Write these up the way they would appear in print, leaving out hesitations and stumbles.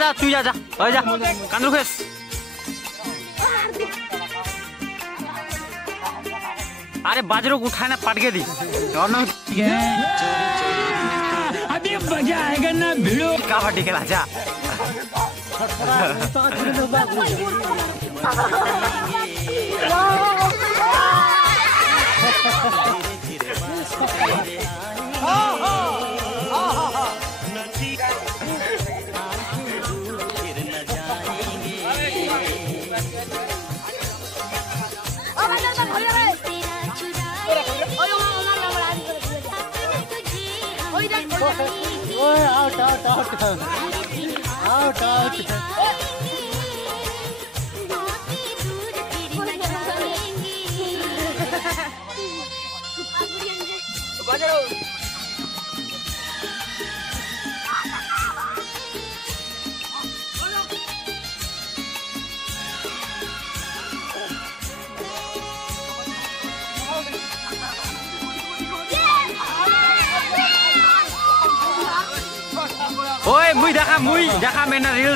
जा तू जा कांदरू फेस अरे बाजरों को उठाना पट के दी अभी मजा आएगा ना भिड़ो कबड्डी के राजा ओए मुई देखा मेना रील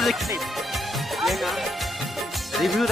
रिव्यू